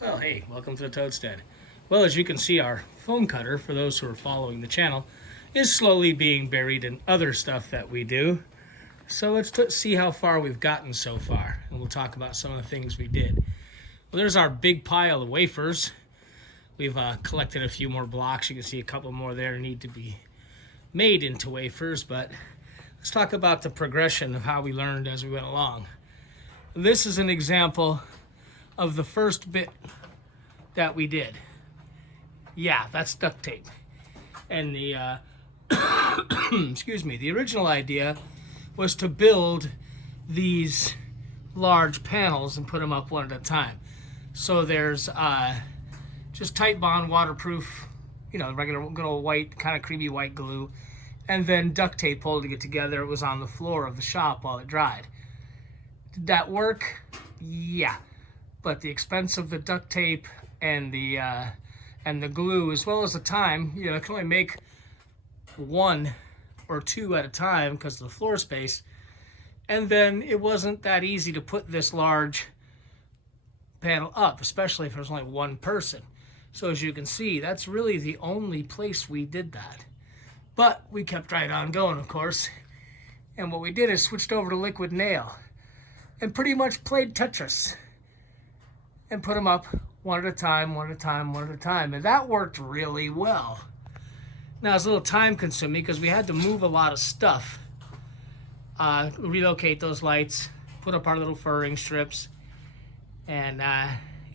Well, hey, welcome to the Toadstead. Well, as you can see, our foam cutter, for those who are following the channel, is slowly being buried in other stuff that we do. So let's see how far we've gotten so far, and we'll talk about some of the things we did. Well, there's our big pile of wafers. We've collected a few more blocks. You can see a couple more there need to be made into wafers, but let's talk about the progression of how we learned as we went along. This is an example of the first bit that we did. Yeah, that's duct tape. And the, excuse me, the original idea was to build these large panels and put them up one at a time. So there's just Titebond waterproof, you know, regular good old white, kind of creamy white glue, and then duct tape holding it together. It was on the floor of the shop while it dried. Did that work? Yeah. But the expense of the duct tape and the glue, as well as the time, you know, I can only make one or two at a time because of the floor space. And then it wasn't that easy to put this large panel up, especially if there's only one person. So as you can see, that's really the only place we did that. But we kept right on going, of course. And what we did is switched over to liquid nail and pretty much played Tetris and put them up one at a time, one at a time, one at a time. And that worked really well. Now, it's a little time consuming because we had to move a lot of stuff. Relocate those lights, put up our little furring strips. And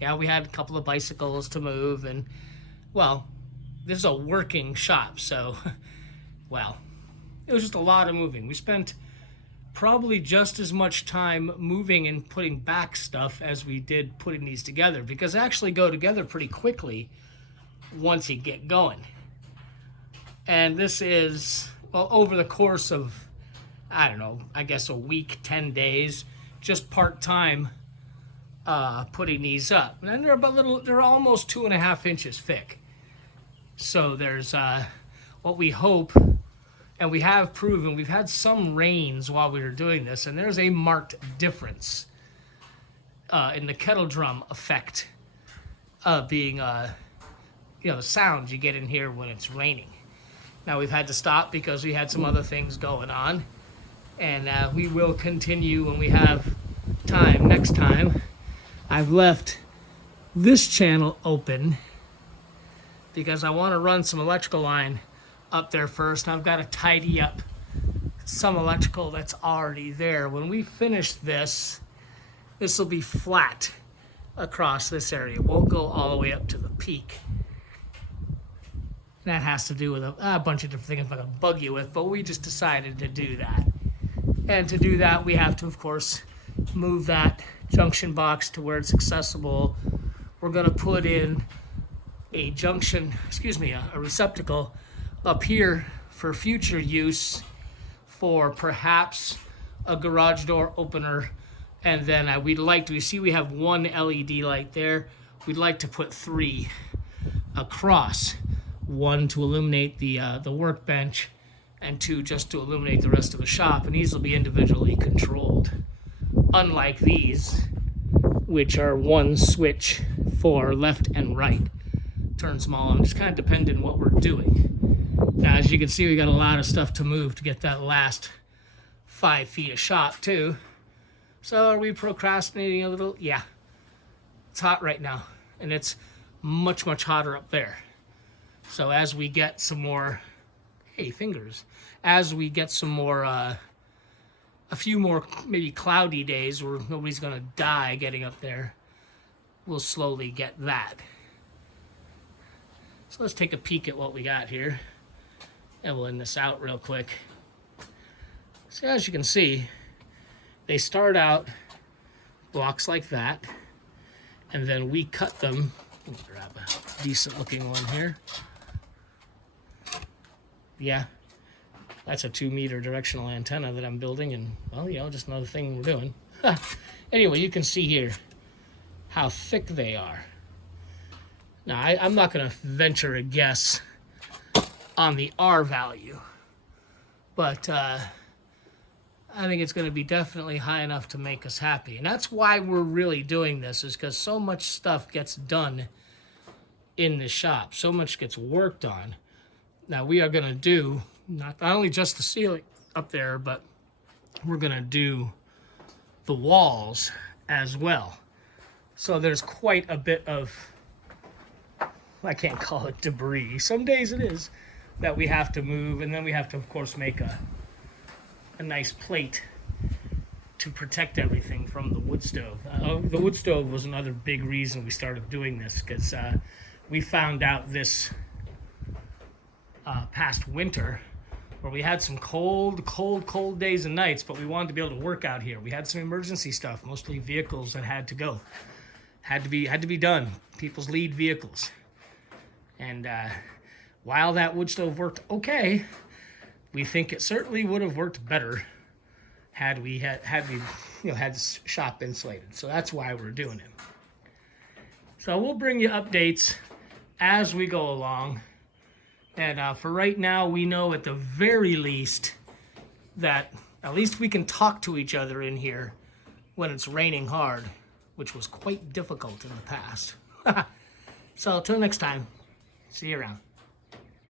yeah, we had a couple of bicycles to move. And, well, this is a working shop. So, well, it was just a lot of moving. We spent probably just as much time moving and putting back stuff as we did putting these together, because they actually go together pretty quickly once you get going. And this is, well, over the course of, I don't know, I guess a week, 10 days, just part-time putting these up. And they're almost 2.5 inches thick. So there's what we hope, and we have proven, we've had some rains while we were doing this, and there's a marked difference in the kettle drum effect being, you know, the sound you get in here when it's raining. Now we've had to stop because we had some other things going on, and we will continue when we have time next time. I've left this channel open because I want to run some electrical line up there first, and I've got to tidy up some electrical that's already there. When we finish this, this will be flat across this area. It won't go all the way up to the peak. And that has to do with a bunch of different things I'm going to bug you with, but we just decided to do that. And to do that, we have to, of course, move that junction box to where it's accessible. We're going to put in a a receptacle up here for future use for perhaps a garage door opener. And then we see we have one LED light there. We'd like to put 3 across. 1 to illuminate the workbench, and 2 just to illuminate the rest of the shop. And these will be individually controlled. Unlike these, which are one switch for left and right. Turns them all on, just kind of depending on what we're doing. Now, as you can see, we got a lot of stuff to move to get that last 5 feet of shop too. So are we procrastinating a little? Yeah. It's hot right now, and it's much, much hotter up there. So as we get some more, as we get some more, a few more maybe cloudy days where nobody's gonna die getting up there, we'll slowly get that. So let's take a peek at what we got here. And we'll end this out real quick. So as you can see, they start out blocks like that, and then we cut them. Let me grab a decent looking one here. Yeah, that's a 2-meter directional antenna that I'm building, and, well, you know, just another thing we're doing. Anyway, you can see here how thick they are. Now, I'm not going to venture a guess on the R value, but I think it's going to be definitely high enough to make us happy. And that's why we're really doing this, is because so much stuff gets done in the shop. So much gets worked on. Now we are going to do not only just the ceiling up there, but we're going to do the walls as well. So there's quite a bit of, I can't call it debris. Some days it is, that we have to move, and then we have to, of course, make a nice plate to protect everything from the wood stove. The wood stove was another big reason we started doing this, because we found out this past winter where we had some cold days and nights, but we wanted to be able to work out here. We had some emergency stuff, mostly vehicles that had to go, had to be done. People's lead vehicles, and while that wood stove worked okay, we think it certainly would have worked better had we had the shop insulated. So that's why we're doing it. So we'll bring you updates as we go along. And for right now, we know at the very least that at least we can talk to each other in here when it's raining hard, which was quite difficult in the past. So until next time, see you around.